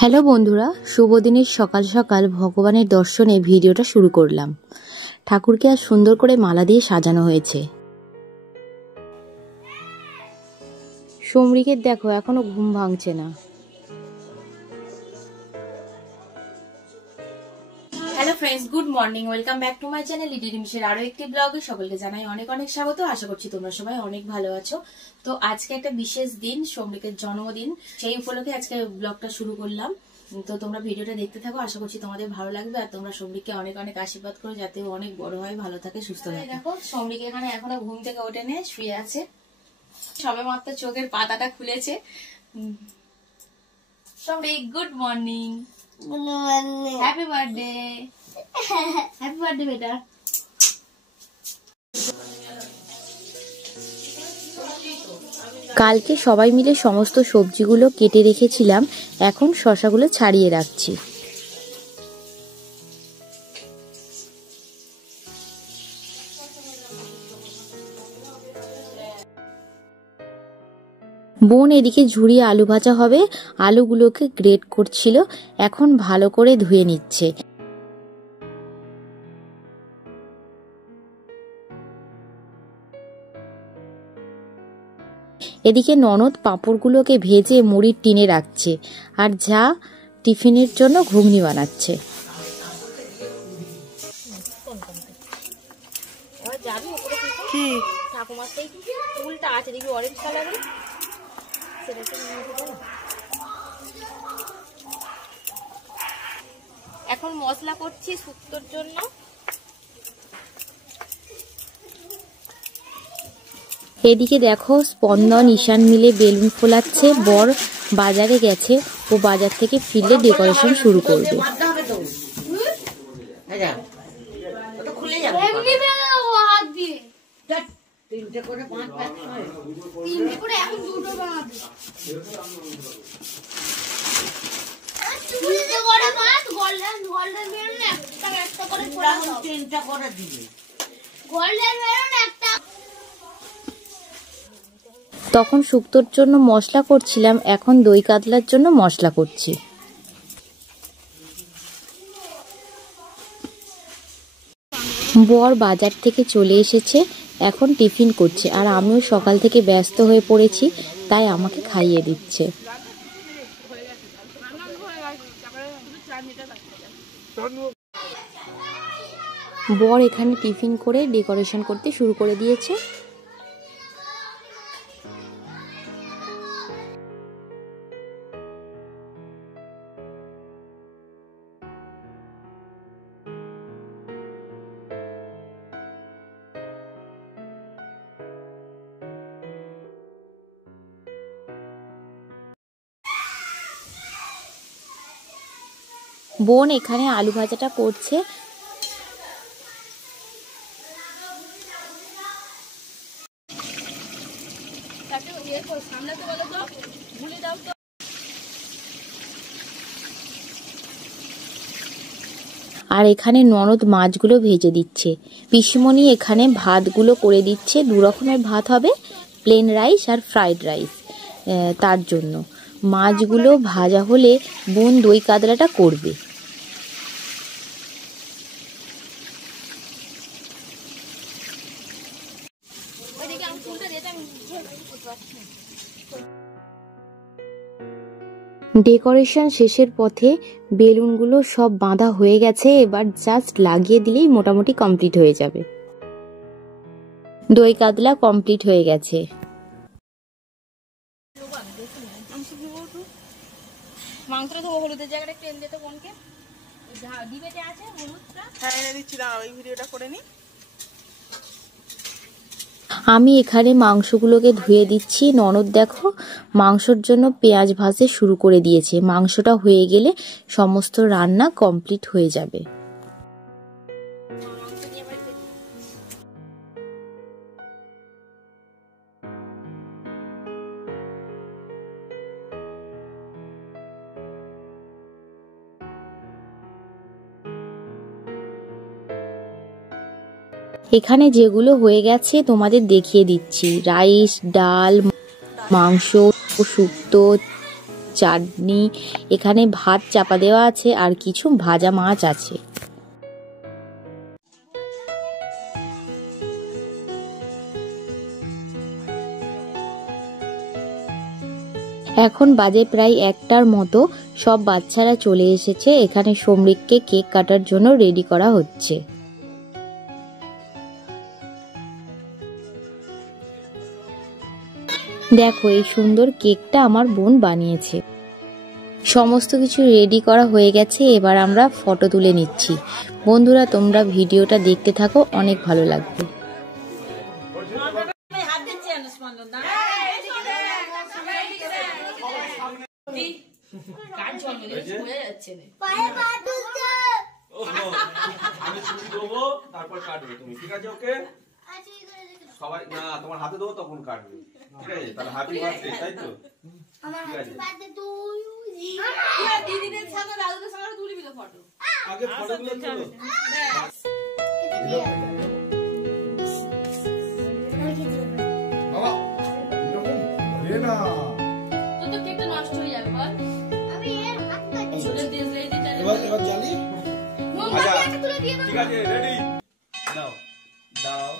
Hello বন্ধুরা, শুভ দিনের সকাল সকাল ভগবানের দর্শনে ভিডিওটা শুরু করলাম। ঠাকুরকে আজ সুন্দর করে মালা দিয়ে সাজানো হয়েছে। সমরিকের দেখো এখনো ঘুম ভাঙছে না। Hello friends, good morning, welcome back to my channel লিডি রিমসের আরো একটি ব্লগে সকলকে জানাই অনেক অনেক স্বাগত। আশা করছি তোমরা সবাই অনেক ভালো আছো। তো আজকে একটা বিশেষ দিন, সমরিকের জন্মদিন, সেই উপলক্ষে আজকে ব্লগটা শুরু করলাম। তো তোমরা ভিডিওটা দেখতে থাকো, আশা করছি তোমাদের ভালো লাগবে। আর তোমরা সমরিককে অনেক অনেক আশীর্বাদ করো যাতে ও অনেক বড় হয়, ভালো থাকে, সুস্থ থাকে। দেখো সমরিক এখানে এখনো ঘুম থেকে ওঠে নিয়ে শুয়ে আছে, সবে মাত্র চোখের পাতাটা খুলেছে। সমরিক good morning, happy birthday, happy birthday বেটা। কালকে সবাই মিলে সমস্ত সবজিগুলো কেটে রেখেছিলাম, এখন শসাগুলো ছাড়িয়ে রাখছি। বোন এদিকে ঝুড়িয়ে আলু ভাজা হবে, আলুগুলোকে গ্রেট করছিল, এখন ভালো করে ধুয়ে নিচ্ছে। এদিকে ননদ পাঁপড়গুলোকে ভেজে মুড়ির টিনে রাখছে, আর যা টিফিনের জন্য ঘুগনি বানাচ্ছে। এখন মশলা করছি শুক্তোর জন্য। এদিকে দেখো স্পন্দন ঈশান মিলে বেলুন ফোলাচ্ছে। বর বাজারে গেছে, ও বাজার থেকে ফিরলে ডেকোরেশন শুরু করবে। তখন শুক্তোর জন্য মশলা করছিলাম, এখন দই কাতলার জন্য মশলা করছি। বর বাজার থেকে চলে এসেছে, এখন টিফিন করছে, আর আমিও সকাল থেকে ব্যস্ত হয়ে পড়েছি, তাই আমাকে খাইয়ে দিচ্ছে। বর এখানে টিফিন করে ডেকোরেশন করতে শুরু করে দিয়েছে। বোন এখানে আলু ভাজাটা করছে। আর এখানে ননদ মাছগুলো ভেজে দিচ্ছে। পিসিমণি এখানে ভাতগুলো করে দিচ্ছে, দু রকমের ভাত হবে, প্লেন রাইস আর ফ্রাইড রাইস। তার জন্য মাছগুলো ভাজা হলে বোন দই কাতলাটা করবে। ডেকোরেশন শেষের পথে, বেলুনগুলো সব বাঁধা হয়ে গেছে, এবার জাস্ট লাগিয়ে দিলেই মোটামুটি কমপ্লিট হয়ে যাবে। দই কাতলা কমপ্লিট হয়ে গেছে। মাংসটা তো হলুদের জায়গাটা একটু এনে দিতে বোনকে, ডিবেটে আছে হলুদটা। হ্যাঁ এনে দিচ্ছি, দাঁড়াও এই ভিডিওটা করে নি। আমি এখানে মাংসগুলোকে ধুয়ে দিচ্ছি। ননদ দেখো মাংসর জন্য পেঁয়াজ ভাজতে শুরু করে দিয়েছে। মাংসটা হয়ে গেলে সমস্ত রান্না কমপ্লিট হয়ে যাবে। এখানে যেগুলো হয়ে গেছে তোমাদের দেখিয়ে দিচ্ছি। রাইস, ডাল, মাংস, শুক্তো, চাটনি, এখানে ভাত চাপা দেওয়া আছে আর কিছু ভাজা মাছ আছে। এখন বাজে প্রায় 1টার মতো। সব বাচ্চারা চলে এসেছে। এখানে সমৃককে কেক কাটার জন্য রেডি করা হচ্ছে। দেখো এই সুন্দর কেকটা আমার বোন বানিয়েছে। সমস্ত কিছু রেডি করা হয়ে গেছে, এবার আমরা ফটো তুলে নিচ্ছি। বন্ধুরা তোমরা ভিডিওটা দেখতে থাকো, অনেক ভালো লাগবে। সবাই না তোমার হাতে দেবো তখন কাটবে, ঠিক আছে? তাহলে হ্যাপি বার্থডে, তাই তো? ঠিক আছে, দিদিদের সাথে দাদুদের সাথে তুলবি তো ফটো, আগে ফটোগুলো তোলো। বাবা এরকম ধরে না, তো তো কেকটা নষ্ট হয়ে যাবে। বল আমি এর হাত কাটছি, এবার জালি। আচ্ছা ঠিক আছে, রেডি নাও, দাও।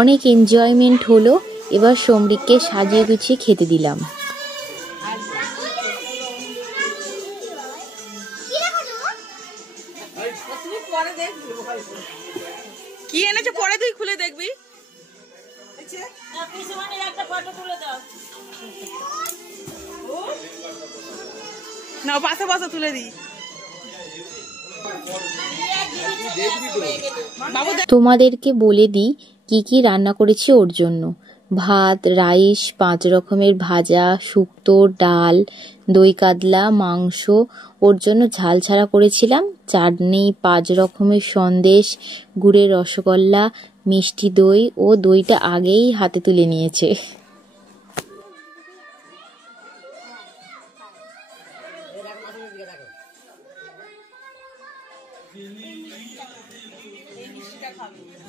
অনেক এনজয়মেন্ট হলো। এবার সমৃককে সাজিয়ে গুছিয়ে খেতে দিলাম। কি এনেছে পরে তুই খুলে দেখবি। না পাশে পাশে তুলে দিই। তোমাদেরকে বলে দিই কি কি রান্না করেছি ওর জন্য। ভাত, রাইস, 5 রকমের ভাজা, শুক্তো, ডাল, দই কাতলা, মাংস, ওর জন্য ঝাল ছাড়া করেছিলাম, চাটনি, 5 রকমের সন্দেশ, গুড়ের রসগোল্লা, মিষ্টি দই, ও দইটা আগেই হাতে তুলে নিয়েছে।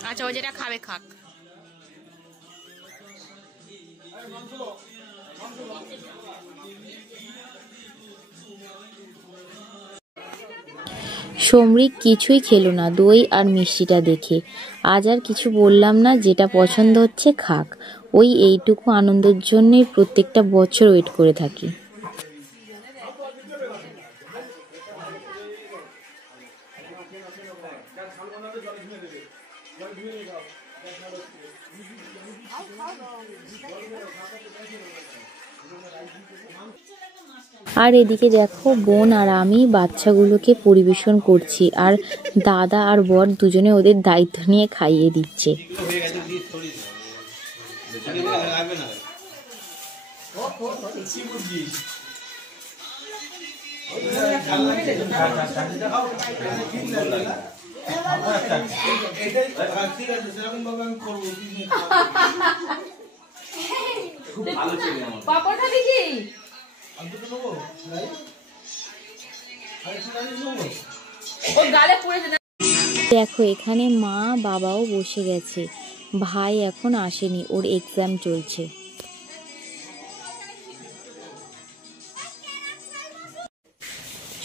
আচ্ছা ও যেটা খাবে খাক। সমৃক কিছুই খেলো না দই আর মিষ্টিটা দেখে। আজ আর কিছু বললাম না, যেটা পছন্দ হচ্ছে খাক। ওই এইটুকু আনন্দের জন্যই প্রত্যেকটা বছর ওয়েট করে থাকি। আর এদিকে দেখো বোন আর আমি বাচ্চাগুলোকে পরিবেশন করছি, আর দাদা আর বর দুজনে ওদের দায়িত্ব নিয়ে খাইয়ে দিচ্ছে। দেখো এখানে মা বাবাও বসে গেছে, ভাই এখন আসেনি, ওর এক্সাম চলছে।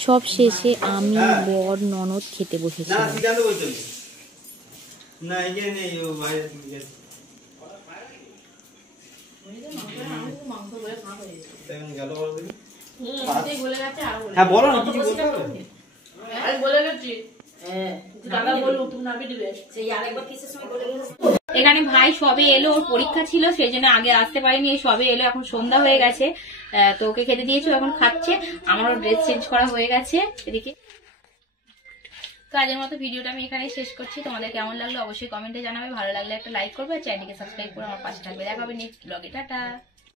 সব শেষে আমি বর ননদ খেতে বসেছিলাম। হ্যাঁ বলো না, কিছু বলতে হবে। এখানে ভাই সবে এলো, ওর পরীক্ষা ছিল সেই জন্য আগে আসতে পারিনি, সবে এলো, এখন সন্ধ্যা হয়ে গেছে। তো ওকে খেতে দিয়েছো, এখন খাচ্ছে। আমারও ড্রেস চেঞ্জ করা হয়ে গেছে এদিকে। তো আজের মতো ভিডিওটা আমি এখানে শেষ করছি। তোমাদের কেমন লাগলো অবশ্যই কমেন্টে জানাবে, ভালো লাগলে একটা লাইক করবে, চ্যানেলকে সাবস্ক্রাইব করে আমার পাশে থাকবে। দেখা হবে নেক্সট ব্লগে, টাটা।